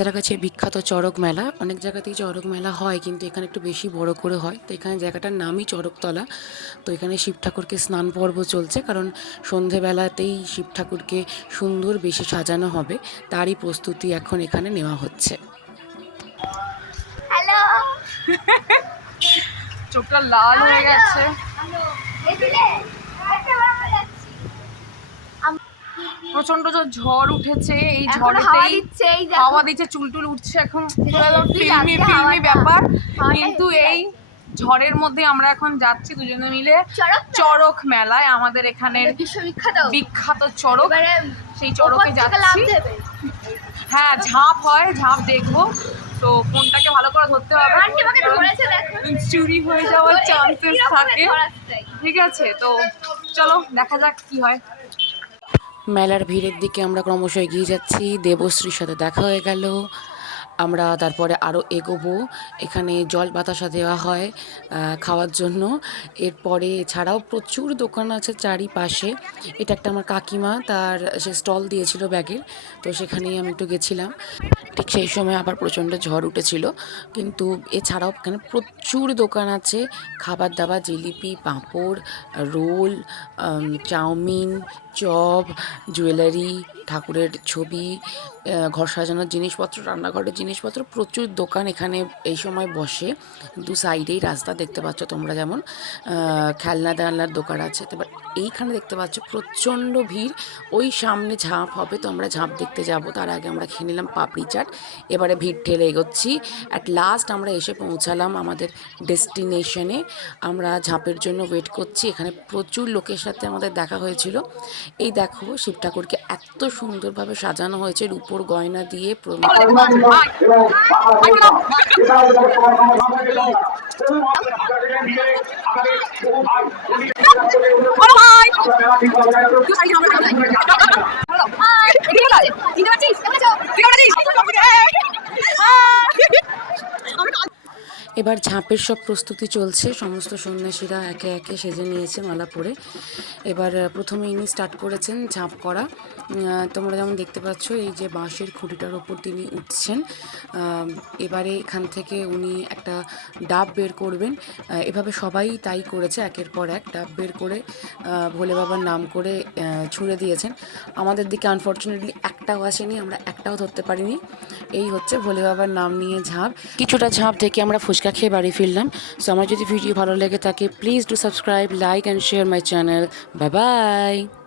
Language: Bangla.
আমাদের কাছে বিখ্যাত চড়ক মেলা। অনেক জায়গাতেই চড়ক মেলা হয়, কিন্তু এখানে একটু বেশি বড় করে হয়। তো এখানে জায়গাটার নামই চড়কতলা। তো এখানে শিব ঠাকুরকে স্নান পর্ব চলছে, কারণ সন্ধেবেলাতেই শিব ঠাকুরকে সুন্দর বেশি সাজানো হবে, তারই প্রস্তুতি এখন এখানে নেওয়া হচ্ছে। হ্যালো, চোখটা লাল হয়ে গেছে। প্রচন্ড ঝড় উঠেছে, এই ঝড়েতেই হাওয়া দিচ্ছে, চুলটুল উঠছে, এখন ফিল্মি ফিল্মি ব্যাপার। কিন্তু এই ঝড়ের মধ্যে আমরা এখন যাচ্ছি দুজনে মিলে চড়ক মেলায়, আমাদের এখানে বিখ্যাত চড়ক, সেই চড়কে যাচ্ছি। হ্যাঁ, ঝাঁপ হয়, ঝাঁপ দেখবো। তো ফোনটাকে ভালো করে ধরতে হবে, চুরি হয়ে যাওয়ার চান্সেস থাকে। ঠিক আছে, তো চলো দেখা যাক কি হয়। মেলার ভিড়ের দিকে আমরা ক্রমশ এগিয়ে যাচ্ছি। দেবশ্রীর সাথে দেখা হয়ে গেল। আমরা তারপরে আরও এগোবো। এখানে জল বাতাসা দেওয়া হয় খাওয়ার জন্য। এরপরে এছাড়াও প্রচুর দোকান আছে চারিপাশে। এটা একটা আমার কাকিমা, তার সে স্টল দিয়েছিল ব্যাগের, তো সেখানেই আমি একটু গেছিলাম। ঠিক সেই সময় আবার প্রচণ্ড ঝড় উঠেছিল, কিন্তু এছাড়াও এখানে প্রচুর দোকান আছে খাবার দাবার, জিলিপি, পাঁপড়, রোল, চাউমিন, চপ, জুয়েলারি, ঠাকুরের ছবি, ঘর সাজানোর জিনিসপত্র, রান্নাঘরের জিনিসপত্র, প্রচুর দোকান এখানে এই সময় বসে। দু সাইডেই রাস্তা দেখতে পাচ্ছ তোমরা, যেমন খেলনা দেলনার দোকান আছে। তারপর এইখানে দেখতে পাচ্ছ প্রচণ্ড ভিড়। ওই সামনে ঝাঁপ হবে, তো আমরা ঝাঁপ দেখতে যাব। তার আগে আমরা খেয়ে নিলাম পাপড়ি চাট। এবারে ভিড় ঠেলে এগোচ্ছি। অ্যাট লাস্ট আমরা এসে পৌঁছালাম আমাদের ডেস্টিনেশনে। আমরা ঝাঁপের জন্য ওয়েট করছি। এখানে প্রচুর লোকের সাথে আমাদের দেখা হয়েছিল। এই দেখো, শিব ঠাকুরকে এত সুন্দরভাবে সাজানো হয়েছে রূপোর গয়না দিয়ে। এবার ঝাঁপের সব প্রস্তুতি চলছে। সমস্ত সন্ন্যাসীরা একে একে সেজে নিয়েছে মালা পরে। এবার প্রথমে ইনি স্টার্ট করেছেন ঝাঁপ করা। তোমরা যেমন দেখতে পাচ্ছ, এই যে বাঁশের খুঁটিটার ওপর তিনি উঠছেন। এবারে এখান থেকে উনি একটা ডাব বের করবেন। এভাবে সবাই তাই করেছে, একের পর এক ডাব বের করে ভোলে বাবার নাম করে ছুঁড়ে দিয়েছেন। আমাদের দিকে আনফর্চুনেটলি একটাও আসেনি, আমরা একটাও ধরতে পারিনি। এই হচ্ছে ভোলে বাবার নাম নিয়ে ঝাঁপ। কিছুটা ঝাঁপ থেকে আমরা ফুচকা খেয়ে বাড়ি ফিরলাম। সো আমার যদি ভিডিও ভালো লেগে থাকে, please do subscribe, like and share my channel. Bye bye.